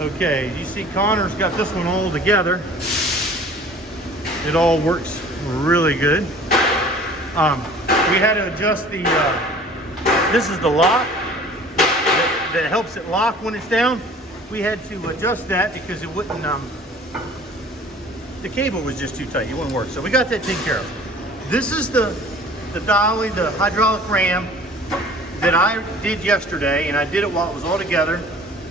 Okay, you see Connor's got this one all together. It all works really good. We had to adjust the, this is the lock that helps it lock when it's down. We had to adjust that because it wouldn't, the cable was just too tight, it wouldn't work. So we got that taken care of. This is the dolly, the hydraulic ram that I did yesterday, and I did it while it was all together.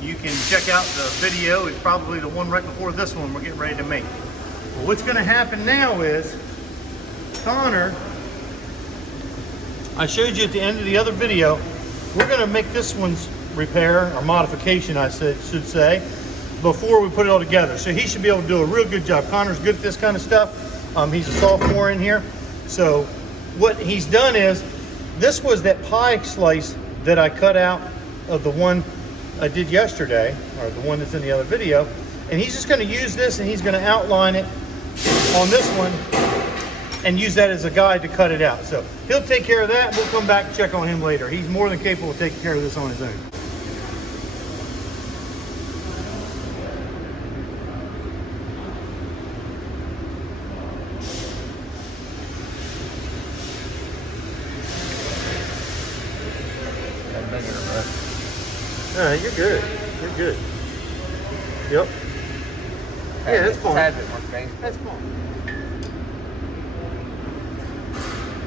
You can check out the video. It's probably the one right before this one we're getting ready to make. Well, what's gonna happen now is, Connor, I showed you at the end of the other video, we're gonna make this one's repair, or modification I should say, before we put it all together. So he should be able to do a real good job. Connor's good at this kind of stuff. He's a sophomore in here. So what he's done is, this was that pie slice that I cut out of the one I did yesterday, or the one that's in the other video. And he's just gonna use this and he's gonna outline it on this one and use that as a guide to cut it out. So he'll take care of that. We'll come back and check on him later. He's more than capable of taking care of this on his own. You're good. You're good. Yep. Yeah, that's fine. That's fine.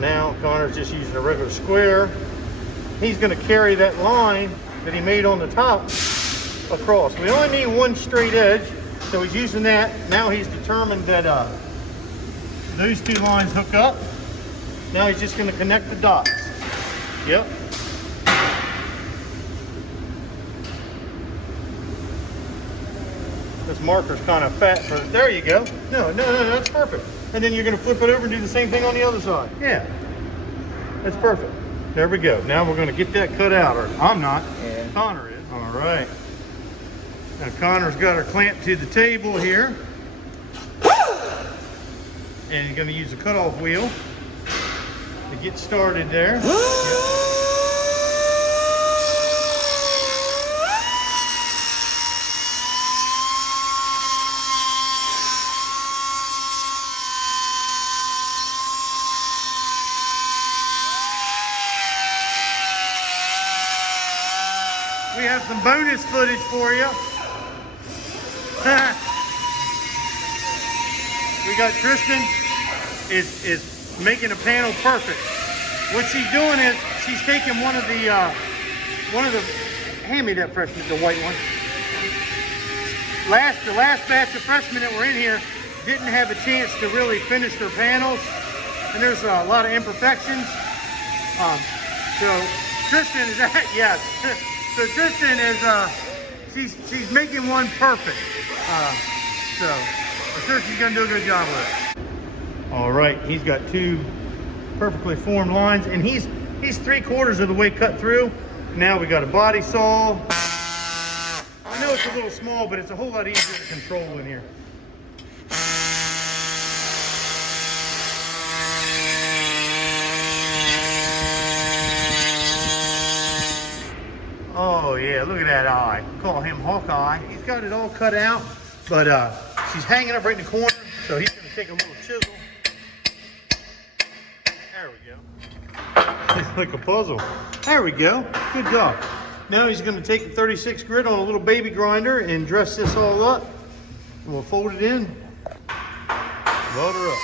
Now Connor's just using a regular square. He's going to carry that line that he made on the top across. We only need one straight edge, so he's using that. Now he's determined that those two lines hook up. Now he's just going to connect the dots. Yep. This marker's kind of fat for, there you go. No, that's perfect. And then you're gonna flip it over and do the same thing on the other side. Yeah, that's perfect. There we go. Now we're gonna get that cut out, or I'm not, yeah. Connor is. All right. Now Connor's got her clamped to the table here. And you're gonna use a cutoff wheel to get started there. Yep. We have some bonus footage for you. We got Tristan is making a panel perfect. What she's doing is she's taking one of the hand me that freshman, the white one. The last batch of freshmen that were in here didn't have a chance to really finish their panels, and there's a lot of imperfections. So Tristan is yes. So Tristan is, she's making one perfect. So I'm sure she's gonna do a good job with it. All right, he's got two perfectly formed lines, and he's 3/4 of the way cut through. Now we got a body saw. I know it's a little small, but it's a whole lot easier to control in here. Oh yeah, look at that eye. Call him Hawkeye. He's got it all cut out, but she's hanging up right in the corner, so he's gonna take a little chisel. There we go. It's like a puzzle. There we go. Good job. Now he's gonna take the 36 grit on a little baby grinder and dress this all up. And we'll fold it in, load her up.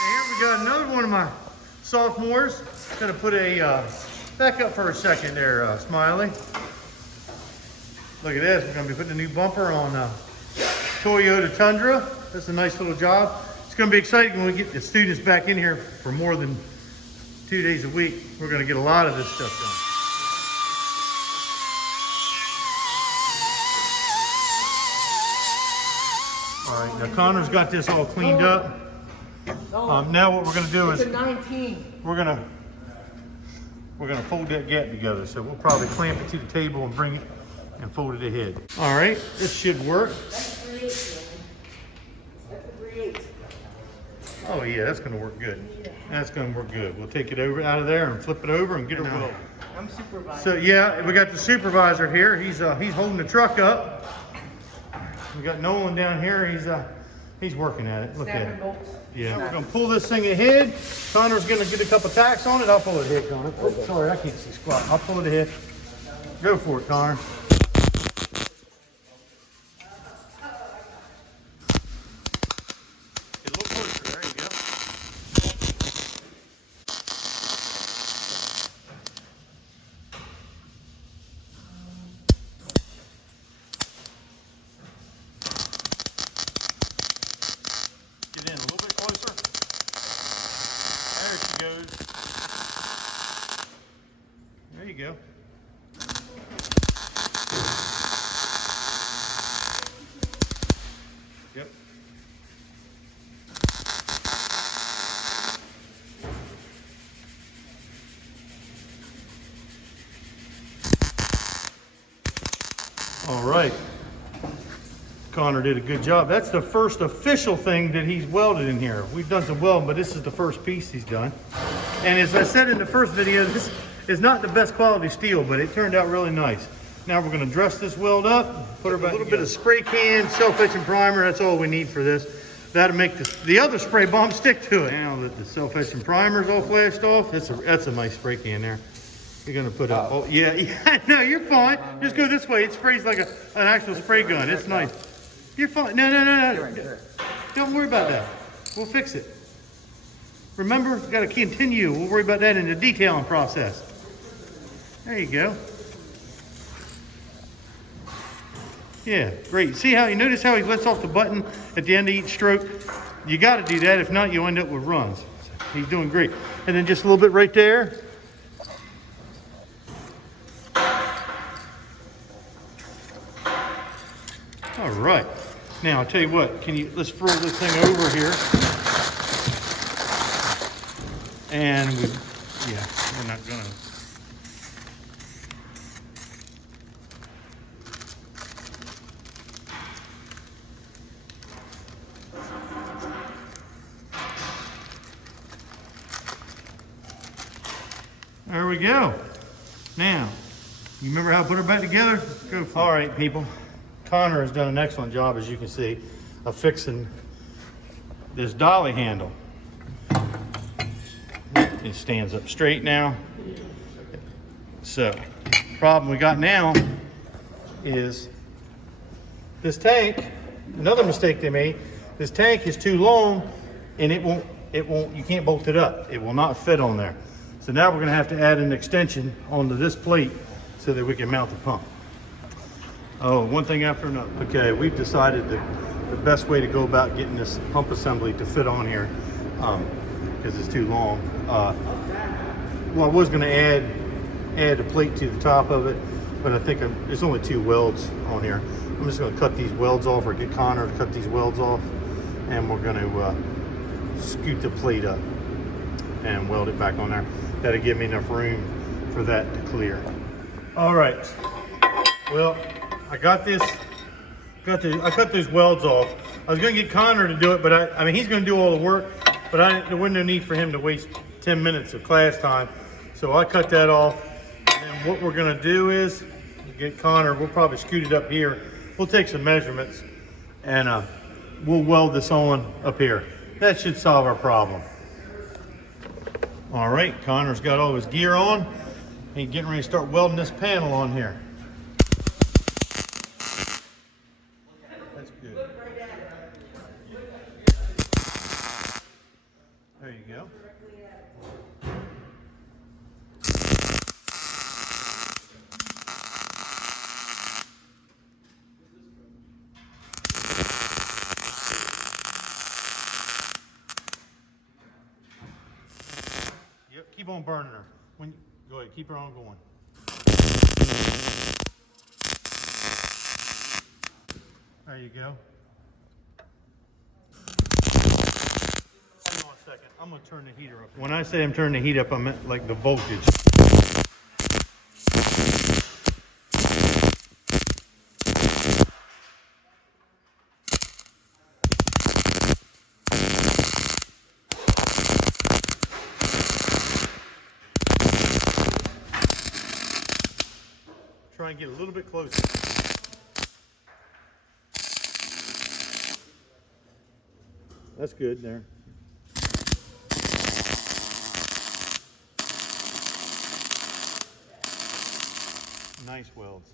And here we got another one of my sophomores. Gonna put a back up for a second there, Smiley. Look at this. We're going to be putting a new bumper on Toyota Tundra. That's a nice little job. It's going to be exciting when we get the students back in here for more than 2 days a week. We're going to get a lot of this stuff done. All right, now Connor's got this all cleaned up. Now what we're going to do is we're going to fold that gap together. So we'll probably clamp it to the table and bring it and fold it ahead. All right, this should work. That's 3/8. Oh yeah, that's gonna work good. That's gonna work good. We'll take it over out of there and flip it over and get her welded. I'm supervisor. So yeah, we got the supervisor here. He's holding the truck up. We got Nolan down here. He's working at it. Look at it. Bolts. Yeah. We're gonna pull this thing ahead. Connor's gonna get a couple tacks on it. I'll pull it ahead, Connor. Oh, sorry, I can't see squat. I'll pull it ahead. Go for it, Connor. Get a little closer. There you go. Get in a little bit closer. There she goes. There you go. Yep. All right. Connor did a good job. That's the first official thing that he's welded in here. We've done some welding, but this is the first piece he's done. And as I said in the first video, this is not the best quality steel, but it turned out really nice. Now we're going to dress this weld up, put a little bit of spray can, self-etching primer. That's all we need for this. That'll make the other spray bomb stick to it. Now that the self-etching primer's all flashed off, that's a nice spray can there. You're going to put up, oh yeah, no, you're fine. Just go this way. It sprays like an actual spray gun. It's nice. You're fine. No. Don't worry about that. We'll fix it. Remember, got to continue. We'll worry about that in the detailing process. There you go. Yeah, great. See how you notice how he lets off the button at the end of each stroke? You got to do that. If not, you'll end up with runs. He's doing great. And then just a little bit right there. All right. Now I'll tell you what. Let's throw this thing over here. And we're not gonna. There we go. Now, you remember how to put her back together? Go for it. All right, people. Connor has done an excellent job, as you can see, of fixing this dolly handle. It stands up straight now. So, problem we got now is this tank. Another mistake they made. This tank is too long, and it won't. You can't bolt it up. It will not fit on there. So now we're going to have to add an extension onto this plate so that we can mount the pump. Oh, one thing after another. Okay, we've decided that the best way to go about getting this pump assembly to fit on here, because it's too long. Well, I was going to add a plate to the top of it, but I think there's only 2 welds on here. I'm just going to cut these welds off, or get Connor to cut these welds off, and we're going to scoot the plate up and weld it back on there. That'll give me enough room for that to clear. All right. Well, I got this. I cut those welds off. I was going to get Connor to do it, but I mean he's going to do all the work, but there wasn't no need for him to waste 10 minutes of class time. So I cut that off. And what we're going to do is get Connor. We'll probably scoot it up here. We'll take some measurements and we'll weld this on up here. That should solve our problem. All right, Connor's got all his gear on. He's getting ready to start welding this panel on here. That's good. There you go. Yep, keep on burning her. Go ahead, keep her on going. There you go. Hang on a second. I'm going to turn the heater up. When I say I'm turning the heat up, I meant like the voltage. Try and get a little bit closer. That's good there. Nice welds.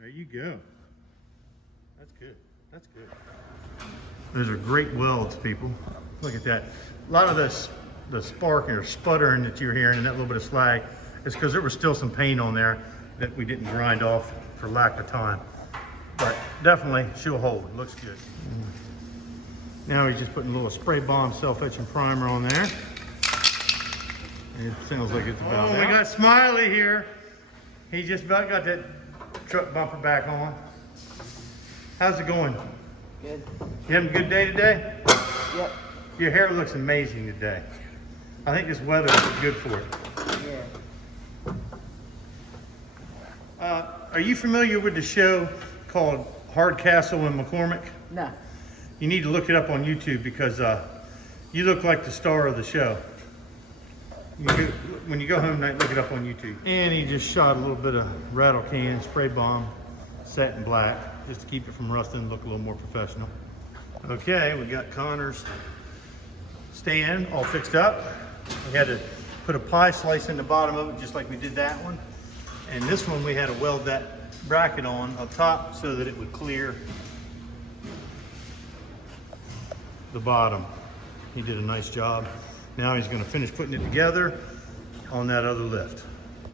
There you go. That's good. That's good. Those are great welds, people. Look at that. A lot of the sparking or sputtering that you're hearing and that little bit of slag is because there was still some paint on there that we didn't grind off for lack of time. But definitely she'll hold. Looks good. Now he's just putting a little spray bomb self-etching primer on there. It sounds like it's about we got Smiley here. He just about got that truck bumper back on. How's it going? Good. You having a good day today? Yep. Your hair looks amazing today. I think this weather is good for it. Yeah. Are you familiar with the show called Hardcastle and McCormick? No. You need to look it up on YouTube because you look like the star of the show. When you go home tonight, look it up on YouTube. And he just shot a little bit of rattle can spray bomb set in black just to keep it from rusting and look a little more professional. Okay, we got Connor's stand all fixed up. We had to put a pie slice in the bottom of it just like we did that one. And this one we had to weld that bracket on up top so that it would clear the bottom. He did a nice job. Now he's going to finish putting it together on that other lift.